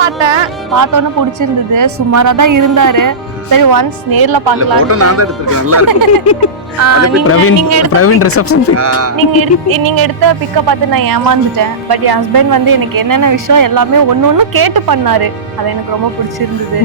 பார்த்தேன், பார்த்தோன்னே பிடிச்சிருந்தது. சுமாரா தான் இருந்தாரு. சரி ஒன்ஸ் நேர்ல பார்க்கலாம். நீங்க எடுத்த பிக்க பார்த்து நான் ஏமாந்துட்டேன். பட் என் ஹஸ்பண்ட் வந்து எனக்கு என்னென்ன விஷயம் எல்லாமே ஒண்ணு கேட்டு பண்ணாரு. அது எனக்கு ரொம்ப பிடிச்சிருந்தது.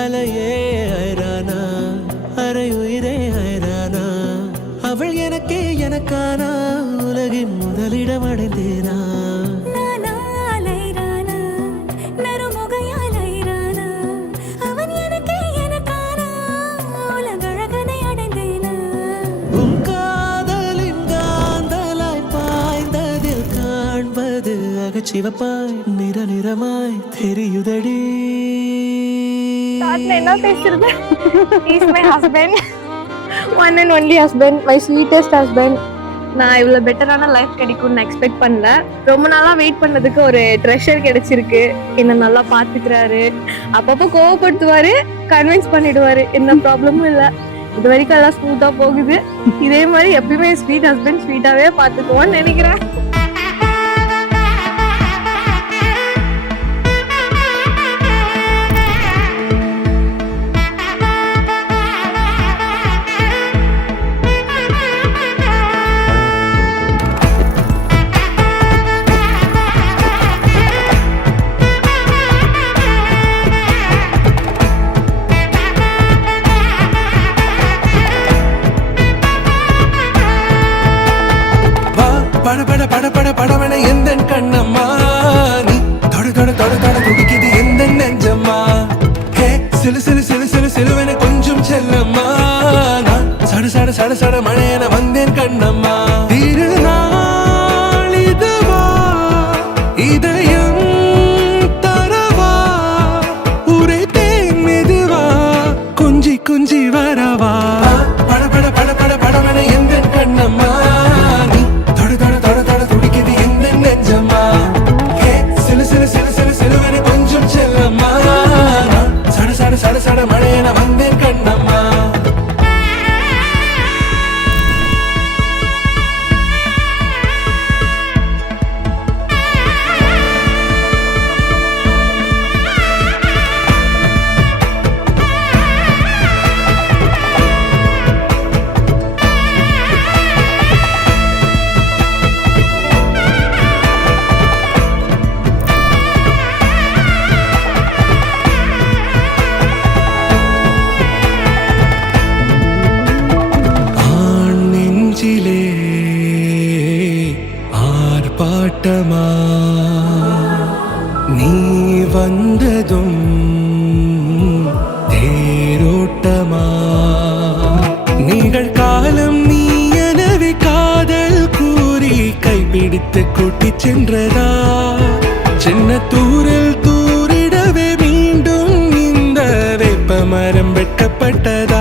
அலையே ஐரானா அரையுயிரே ஐரானா அவள் எனக்கே எனக்கானா உலகின் முதலிடம் அடைந்தேனா உன் காதலின் காந்தலாய் பாய்ந்ததில் காண்பது அகச்சிவப்பாய் நிற நிறமாய் தெரியுதடி. என்ன பேசுறது? He's my husband, one and only husband, my sweetest husband. நான் இவ்வளவு பெட்டரான லைஃப் கிடைக்கும்னு எக்ஸ்பெக்ட் பண்ணல. ரொம்ப நாளா வெயிட் பண்ணதுக்கு ஒரு ட்ரெஷர் கிடைச்சிருக்கு. என்ன நல்லா பாத்துக்கிறாரு, அப்பப்போ கோவப்படுத்துவாரு, கன்வின்ஸ் பண்ணிடுவாரு, எந்த ப்ராப்ளமும் இல்ல. இது வரைக்கும் எல்லாம் ஸ்மூத்தா போகுது. இதே மாதிரி எப்பயுமே ஸ்வீட் ஹஸ்பண்ட் ஸ்வீட்டாவே பாத்துக்குவோன்னு நினைக்கிறேன். படவன எந்த கண்ணம்மா நீ தொட தொட தொட தொட துடிக்குது எந்த நெஞ்சம்மா ஹே சிலு சிலு சிலு சிலு சிலுவன கொஞ்சம் செல்லம்மா நான் சட சட சட சட மழையன வந்தேன் கண்ணம்மா திருநாள் இதுவா இதயம் தரவா உரைத்தேன் மெதுவா குஞ்சி குஞ்சி வரவா பட பட பட பட படவன எந்த கண்ணம்மா சட சட மழையன வந்தேன் கண்ணம்மா. ஆர்ப்பாட்டமா நீ வந்ததும் தேரோட்டமா நிகழ்காலம் நீ எனவே காதல் கூறி கைப்பிடித்து கூட்டிச் சென்றதா சின்ன தூரில் தூரிடவே மீண்டும் இந்த வேப்ப மரம் வெட்டப்பட்டதா